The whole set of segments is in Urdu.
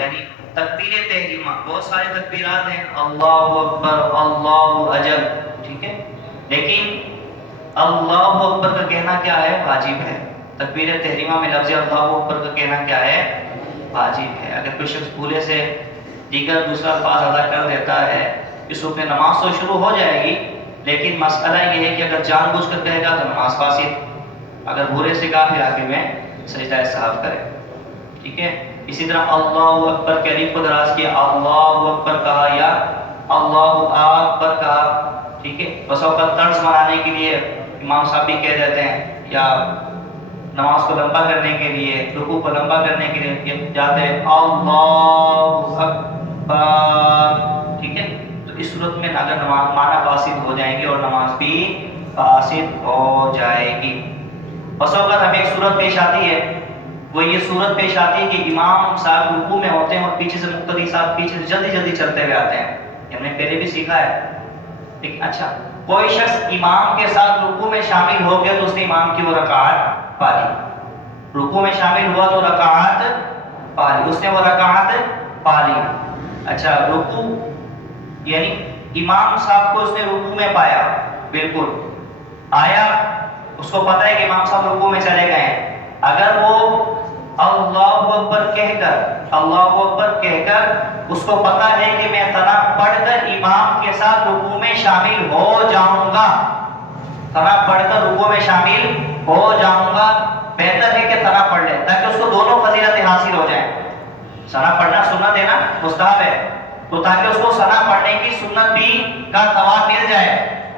یعنی تکبیر تحریمہ بہت سارے تکبیرات ہیں، اللہ اکبر، اللہ اجل، ٹھیک ہے، لیکن اللہ اکبر کا کہنا کیا ہے؟ واجب ہے۔ تکبیر تحریمہ میں لفظ اللہ اکبر کا کہنا کیا ہے؟ واجب ہے۔ اگر کوئی شخص بھولے سے دیگر دوسرا الفاظ ادا کر دیتا ہے اس وقت نماز تو شروع ہو جائے گی، لیکن مسئلہ یہ ہے کہ اگر جان بوجھ کر کہے گا تو نماز فاسد، اگر بھولے سے کہا پھر آخر میں سجدہ سہو کرے، ٹھیک ہے۔ اسی طرح اللہ اکبر کے الف کو دراز کیا، اللہ اکبر کہا یا اللہ اکبر کہا، ٹھیک ہے۔ بس اوقات طرز بنانے کے لیے امام صاحب بھی کہہ دیتے ہیں، یا نماز کو لمبا کرنے کے لیے، رکوع کو لمبا کرنے کے لیے جاتے ہیں اللہ اکبر، ٹھیک ہے۔ تو اس صورت میں اگر نماز معنی فاسد ہو جائیں گے اور نماز بھی فاسد ہو جائے گی۔ بس اوقات ہمیں ایک صورت پیش آتی ہے، وہ یہ صورت پیش آتی ہے کہ امام صاحب رکوع میں ہوتے ہیں اور پیچھے سے مقتدی صاحب پیچھے سے جلدی جلدی چلتے ہوئے آتے ہیں، ہم نے پہلے بھی سیکھا ہے، لیکن اچھا کوئی شخص امام کے ساتھ رکوع میں شامل ہو گیا تو اس نے امام کی وہ رکعت پا لی، رکوع میں شامل ہوا تو رکعت پا لی، اس نے وہ رکعت پا لی۔ اچھا رکوع یعنی امام صاحب کو اس نے رکوع میں پایا، بالکل آیا، اس کو پتہ ہے کہ امام صاحب رکوع میں چلے گئے ہیں، اگر وہ اللہ اکبر کہہ کر اس کو پتہ ہے کہ میں ثنا پڑھ کر امام کے ساتھ رکوع میں شامل ہو جاؤں گا، ثنا پڑھ کر رکوع میں شامل ہو جاؤں گا، بہتر ہے کہ ثنا پڑھ لے تاکہ اس کو دونوں فضیلتیں حاصل ہو جائیں۔ ثنا پڑھنا سنت ہے نا، مستحب ہے، تو تاکہ اس کو ثنا پڑھنے کی سنت بھی کا ثواب مل جائے۔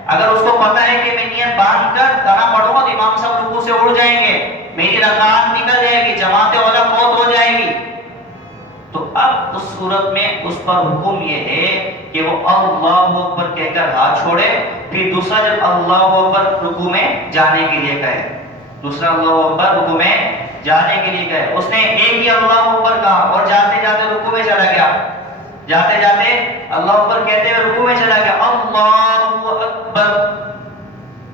اگر اس کو پتہ ہے کہ میں نیت باندھ کر ثنا پڑھوں گا تو امام صاحب رکوع سے اڑ جائیں گے، میری رکعت نکل جائے گی، جماعت اولا فوت ہو جائے گی، تو اب اس صورت میں اس پر حکم یہ ہے کہ وہ اللہ اکبر کہہ کر ہاتھ چھوڑے، پھر دوسرا جب اللہ اکبر رکوع میں جانے کے لیے کہے، دوسرا اللہ اکبر رکوع میں جانے کے لیے کہے، اس نے ایک ہی اللہ اکبر کہا اور جاتے جاتے رکوع میں چلا گیا، جاتے جاتے اللہ اکبر کہتے ہوئے رکوع میں چلا گیا، اللہ اکبر،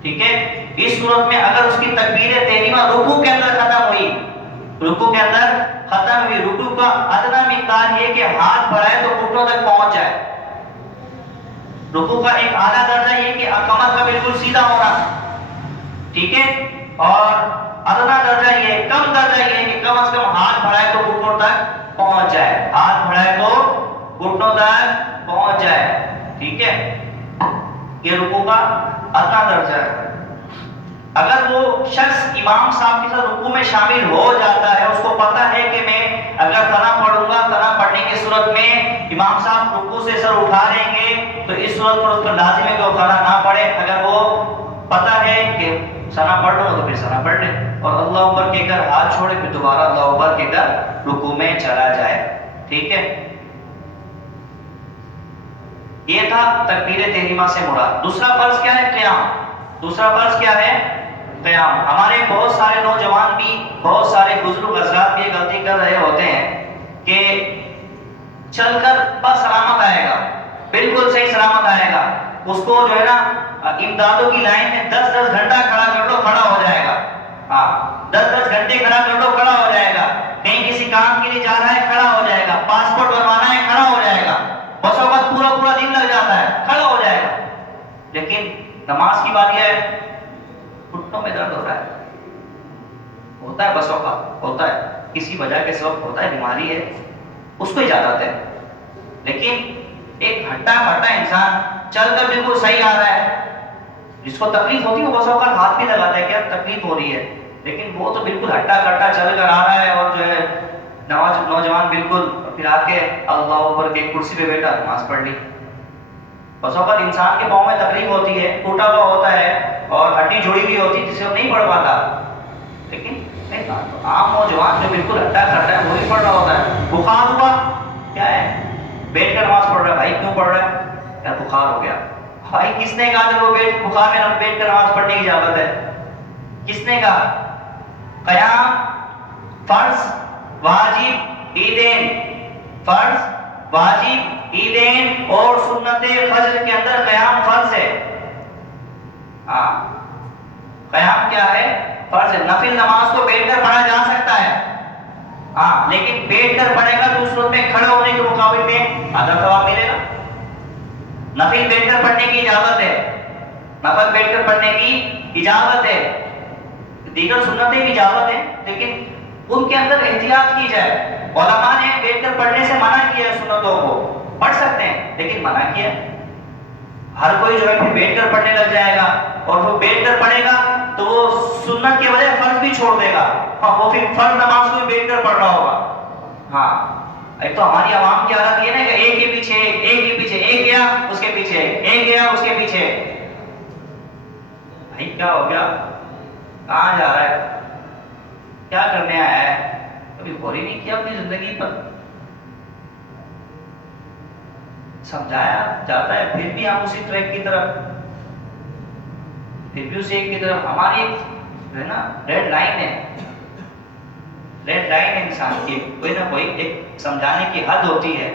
ٹھیک ہے۔ اس صورت میں اگر اس کی تکبیر تحریمہ رکوع کے اندر ختم ہوئی، رکوع کے اندر ختم ہوئی، رکوع کا ادنا مقدار یہ کہ ہاتھ بڑھائے تو گھٹنوں تک پہنچ جائے، رکوع کا ایک اعلیٰ درجہ یہ کہ کمر کا بالکل سیدھا ہونا، ٹھیک ہے، اور ادنا درجہ یہ، کم درجہ یہ کہ کم از کم ہاتھ بڑھائے تو گھٹنوں تک پہنچ جائے، ہاتھ بڑھائے تو گھٹنوں تک پہنچ جائے، ٹھیک ہے، یہ رکوع کا ادنا درجہ ہے۔ اگر وہ شخص امام صاحب کے ساتھ رکوع میں شامل ہو جاتا ہے، اس کو پتہ ہے کہ میں اگر ثنا پڑھوں گا، ثنا پڑھنے کی صورت میں امام صاحب رکوع سے سر اٹھا لیں گے تو اس صورت پر اس پر لازم ہے کہ وہ ثنا نہ پڑھے، اگر وہ پتہ ہے کہ ثنا پڑھ لوں تو پھر ثنا پڑھ لے اور اللہ اکبر کہہ کر ہاتھ چھوڑے، پھر دوبارہ اللہ اکبر کہہ کر رکوع میں چلا جائے، ٹھیک ہے۔ یہ تھا تکبیر تحریمہ سے مراد۔ دوسرا فرض کیا ہے؟ قیام۔ دوسرا فرض کیا ہے؟ قیام۔ ہمارے بہت سارے نوجوان بھی، بہت سارے بزرگ حضرات بھی غلطی کر رہے ہوتے ہیں کہ چل کر بس سلامت آئے گا، بالکل صحیح سلامت آئے گا، اس کو جو ہے نا امدادوں کی لائن میں 10 گھنٹہ کھڑا کر لو، کھڑا ہو جائے گا، ہاں 10 گھنٹے کھڑا کر لو، کھڑا ہو جائے گا، کہیں کسی کام کے لیے جا رہا ہے کھڑا ہو جائے گا، پاسپورٹ بنوانا ہے کھڑا ہو جائے گا، بس وقت پورا دن لگ جاتا ہے، کھڑا ہو جائے گا، لیکن نماز کی بات یہ ہے گھٹنوں میں درد ہو رہا ہے، ہوتا ہے بس اوقات ہوتا ہے، کسی وجہ کے سبب ہوتا ہے، بیماری ہے، اس کو اجازت ہے، لیکن ایک ہٹا کھٹا انسان چل کر بالکل صحیح آ رہا ہے، جس کو تکلیف ہوتی ہے وہ بس اوقات ہاتھ بھی لگاتا ہے کہ تکلیف ہو رہی ہے، لیکن وہ تو بالکل ہٹا کھٹا چل کر آ رہا ہے اور جو ہے نوجوان بالکل پھر آ کے اللہ اوپر کے کرسی پہ بیٹھا نماز پڑھ لی۔ بس اوقات انسان کے پاؤں میں تکلیف ہوتی ہے، ٹوٹا ہوا ہوتا ہے اور ہڈی جڑی ہوئی ہوتی ہے جسے وہ نہیں پڑھ پاتا، لیکن عام نوجوان جو بالکل ہٹا کھٹا ہے وہی پڑھ رہا ہوتا ہے، بخار ہوا کیا ہے بیٹھ کر نماز پڑھ رہا ہے، بھائی کیوں پڑھ رہا ہے؟ یار بخار ہو گیا، بھائی کس نے کہا کہ وہ بخار میں بیٹھ کر نماز پڑھنے کی اجازت ہے؟ کس نے کہا؟ قیام فرض واجب عیدین، فرض واجب عیدین اور سنت فجر کے اندر قیام فرض ہے، ہاں قیام کیا ہے؟ فرض ہے۔ نفل نماز کو بیٹھ کر پڑھا جا سکتا ہے، ہاں لیکن بیٹھ کر پڑھے گا تو اس صورت میں کھڑا زیادہ ثواب ملے گا. نفل بیٹھ کر پڑھنے کی اجازت ہے، نفل بیٹھ کر پڑھنے کی اجازت ہے، دیگر سنتیں بھی اجازت ہیں، لیکن ان کے اندر احتیاط کی جائے. علماء نے بیٹھ کر پڑھنے سے منع کیا ہے، سنتوں کو پڑھ سکتے ہیں لیکن منع کیا. ہر کوئی جو ہے پھر بیٹھ کر پڑھنے لگ جائے گا، اور وہ بیٹھ کر پڑھے گا تو وہ سنت کے بجائے فرض بھی چھوڑ دے گا. ہاں وہ پھر فرض نماز کو بھی بیٹھ کر پڑھ رہا ہوگا. ہاں ایک تو ہماری عوام کی عادت یہ نا کہ ایک کے پیچھے ایک کے پیچھے ایک گیا اس کے پیچھے ایک گیا اس کے پیچھے. بھائی کیا ہو گیا؟ کہاں جا رہا ہے؟ کیا کرنے آیا ہے؟ کبھی غور ہی نہیں کیا اپنی زندگی پر. سمجھایا جاتا ہے پھر بھی ہم اسی ٹریک کی طرف، پھر بھی اسی ایک کی طرف. ہماری جو ہے نا ریڈ لائن ہے، ریڈ لائن ہے انسان کی، کوئی نہ کوئی ایک سمجھانے کی حد ہوتی ہے.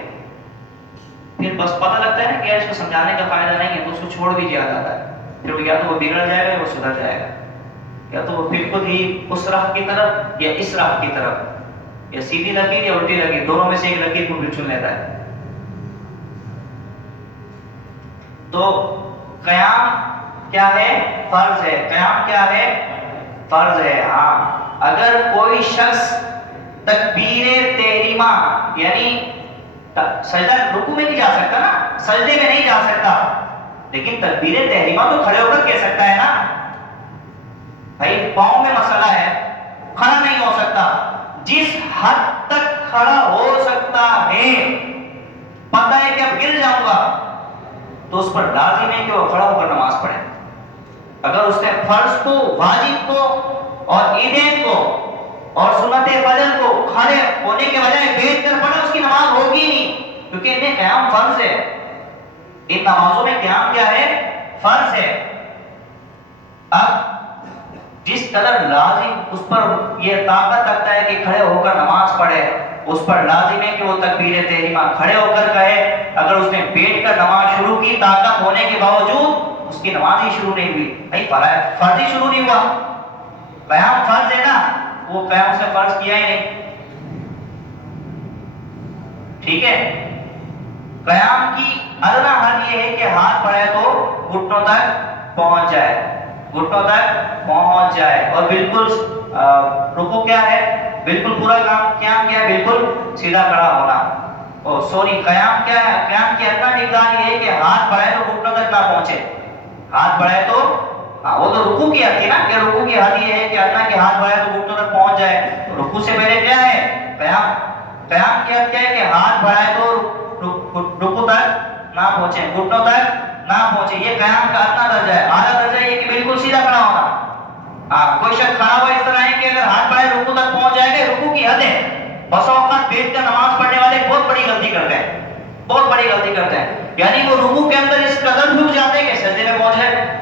پھر بس پتہ لگتا ہے نا کہ اس کو سمجھانے کا فائدہ نہیں ہے تو اس کو چھوڑ بھی دیا جاتا ہے. پھر یا تو وہ بگڑ جائے گا یا وہ سدھر جائے گا، یا تو وہ پھر خود ہی اس راہ کی طرف یا اس راہ کی طرف، یا سیدھی لکیر یا الٹی لکیر، دونوں میں سے ایک لکیر کو پھر چن لیتا ہے. تو قیام کیا ہے؟ فرض ہے. قیام کیا ہے؟ فرض ہے. ہاں اگر کوئی شخص تکبیر تحریمہ یعنی سجدہ رکوع میں نہیں جا سکتا نا، سجدے میں نہیں جا سکتا، لیکن تکبیر تحریمہ تو کھڑے ہو کر کہہ سکتا ہے نا. بھائی پاؤں میں مسئلہ ہے، کھڑا نہیں ہو سکتا. جس حد تک کھڑا ہو سکتا ہے، پتہ ہے کہ اب گر جاؤں گا، تو اس پر لازم ہے کہ وہ کھڑا ہو کر نماز پڑھے. اگر اس نے فرض کو، واجب کو اور عیدین کو اور سنت فجر کو کھڑے ہونے کے بجائے بیٹھ کر پڑھے، اس کی نماز ہوگی نہیں، کیونکہ ان میں قیام فرض ہے. ان نمازوں میں قیام کیا ہے؟ فرض ہے. اب جس قدر لازم اس پر یہ طاقت رکھتا ہے کہ کھڑے ہو کر نماز پڑھے، اس پر لازم ہے کہ وہ تکبیر تحریمہ کھڑے ہو کر کہے. اگر اس نے بیٹھ کر نماز شروع کی طاقت ہونے کے باوجود، اس کی نماز ہی شروع نہیں ہوئی، بھائی فرض ہی شروع نہیں ہوا. قیام فرض ہے نا، وہ قیام سے فرض کیا ہی نہیں. ٹھیک ہے. قیام کی ادنا حد یہ ہے کہ ہاتھ بڑھائے تو گھٹنوں تک پہنچ جائے، گھٹنوں تک پہنچ جائے. اور بالکل رکوع کیا ہے؟ بالکل پورا قیام کیا ہے؟ بالکل سیدھا کھڑا ہونا. قیام کیا ہے؟ قیام کی ادنا مقدار یہ ہے کہ ہاتھ بڑھائے تو گھٹنوں تک نہ پہنچے. ہاتھ بڑھائے تو وہ تو رکوع کی حد تھی نا، کہ رکوع کی حد یہ ہے کہ ادنا کہ ہاتھ بڑھائے تو گھٹنوں تک پہنچ جائے. رکوع سے پہلے کیا ہے؟ قیام. قیام کی حد کیا ہے کہ ہاتھ بڑھائے تو رکوع تک نہ پہنچے، گھٹنوں تک نہ پہنچے. یہ قیام کا ادنا درجہ ہے. اعلیٰ درجہ یہ کہ بالکل سیدھا کھڑا ہونا. کوئی شخص کھڑا ہوا اس طرح ہے کہ اگر ہاتھ بڑھائے رکوع تک پہنچ جائے گا، رکوع کی حد ہے. بس اوقات بیٹھ کر نماز پڑھنے والے بہت بڑی غلطی کرتے ہیں، بہت بڑی غلطی کرتے ہیں. یعنی وہ رکوع کے اندر اس قدر ڈوب جاتے ہیں کہ سجدے میں پہنچ گئے،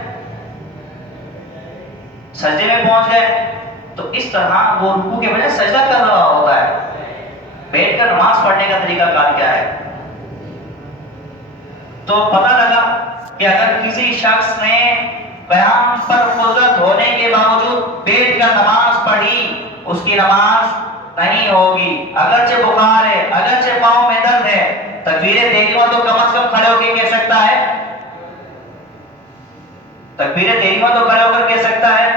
سجدے میں پہنچ گئے. تو اس طرح وہ رکوع کے بجائے سجدہ کر رہا ہوتا ہے. بیٹھ کر نماز پڑھنے کا طریقہ کار کیا ہے؟ تو پتہ لگا کہ اگر کسی شخص نے قیام پر قدرت ہونے کے باوجود بیٹھ کر نماز پڑھی، اس کی نماز نہیں ہوگی. اگرچہ بخار ہے، اگرچہ پاؤں میں درد ہے، تکبیر تحریمہ تو کم از کم کھڑے ہو کے کہہ سکتا ہے. تکبیر تحریمہ تو کھڑے ہو کر کہہ سکتا ہے.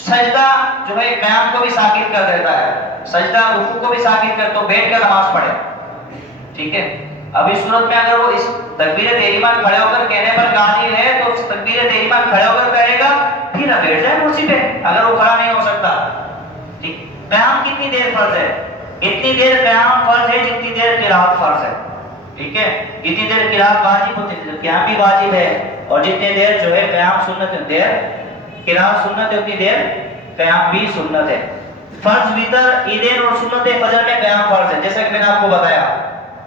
سجدہ جو ہے قیام کو بھی ساکت کر دیتا ہے، سجدہ رکوع کو بھی ساکت کر، تو بیٹھ کر نماز پڑھے. ٹھیک ہے. اب اس صورت میں اگر وہ اس تکبیر تحریمہ کھڑے ہو کر کہنے پر قادر ہے تو تکبیر تحریمہ کھڑے ہو کر کہے گا، پھر بیٹھ جائے کرسی پہ اگر وہ کھڑا نہیں ہو سکتا. ٹھیک. قیام کتنی دیر فرض ہے؟ اتنی دیر قیام فرض ہے جتنی دیر قرات فرض ہے. ٹھیک ہے. جتنی دیر قرات واجب ہوتی ہے قیام بھی واجب ہے، اور جتنی دیر جو ہے قیام سنت ہے، دیر قرات سنت ہے، اتنی دیر قیام بھی سنت ہے. فرض وتر عیدین اور سنت فجر میں قیام فرض ہے. جیسا کہ میں نے آپ کو بتایا،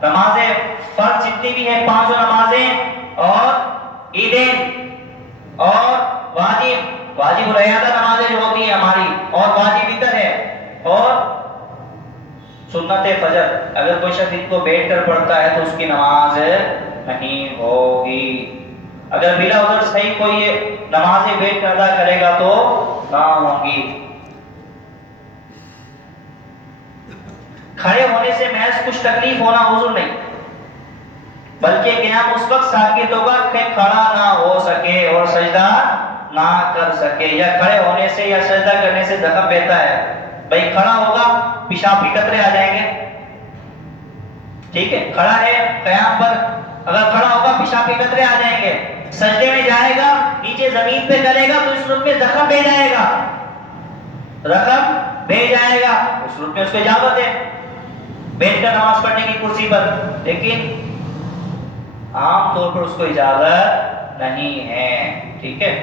نمازیں فرض جتنی بھی ہیں، 5 نمازیں اور عیدین اور واجب العیادہ نمازیں جو ہوتی ہیں ہماری، اور واجب وتر ہے، اور سنت فجر. اگر کوئی شخص ان کو بیٹھ کر پڑھتا ہے تو اس کی نماز نہیں ہوگی. اگر بلا عذر صحیح کوئی یہ نمازیں بیٹھ کر ادا کرے گا تو نہ ہوں گی. کھڑے ہونے سے محض کچھ تکلیف ہونا عذر نہیں. بلکہ قیام اس وقت ثابت ہوگا کہ کھڑا نہ ہو سکے اور سجدہ نہ کر سکے، یا کھڑے ہونے سے یا سجدہ کرنے سے زخم بہتا ہے۔ بھائی کھڑا ہوگا پیشاب کے قطرے آ جائیں گے، ٹھیک ہے، کھڑا ہے قیام پر، اگر کھڑا ہوگا پیشاب کے قطرے آ جائیں گے، سجدے میں جائے گا نیچے زمین پہ کرے گا تو اس صورت میں زخم بہ جائے گا، زخم بہ جائے گا، اس صورت میں اس کو اجازت ہے بیٹھ کر نماز پڑھنے کی کرسی پر، لیکن عام طور پر اس کو اجازت نہیں ہے، ٹھیک ہے۔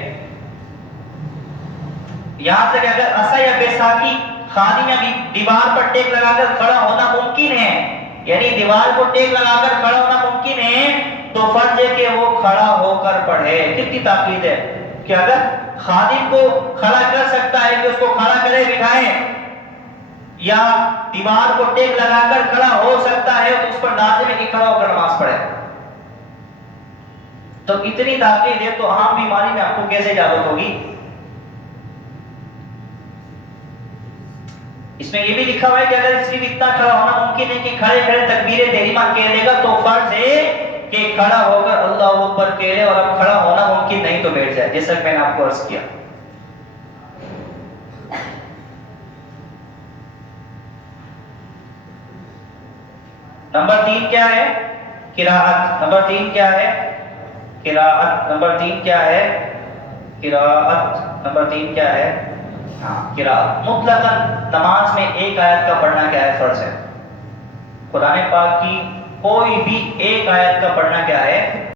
یہاں تک اگر عصا یا بیساکھی خادم یا دیوار پر ٹیک لگا کر کھڑا ہونا ممکن ہے، یعنی دیوار کو ٹیک لگا کر کھڑا ہونا ممکن ہے، تو فرض ہے کہ وہ کھڑا ہو کر پڑھے۔ کتنی تاکید ہے کہ اگر خادم کو کھڑا کر سکتا ہے کہ اس کو کھڑا کرے بٹھائے، یا دیوار کو ٹیک لگا کر کھڑا ہو سکتا ہے تو اس پر لازم ہے کہ کھڑا ہو کر نماز پڑھے۔ تو اتنی تاکید ہے تو عام بیماری میں آپ کو کیسے اجازت ہوگی؟ اس میں یہ بھی لکھا ہوا ہے کہ اگر صرف اتنا کھڑا ہونا ممکن ہے کہ کھڑے کھڑے تکبیر تحریمہ کہہ لے گا تو فرض ہے کہ کھڑا ہو کر اللہ اکبر کہہ لے، اور اب کھڑا ہونا ممکن نہیں تو بیٹھ جائے، جیسا کہ میں نے آپ کو عرض کیا۔ نمبر 3 کیا ہے؟ قراءت۔ نمبر 3 کیا ہے؟ قراءت۔ نمبر 3 کیا ہے؟ قراءت۔ نمبر 3 کیا ہے؟ قراءت۔ مطلقاً نماز میں ایک آیت کا پڑھنا کیا ہے؟ فرض ہے۔ قرآن پاک کی کوئی بھی ایک آیت کا پڑھنا کیا ہے؟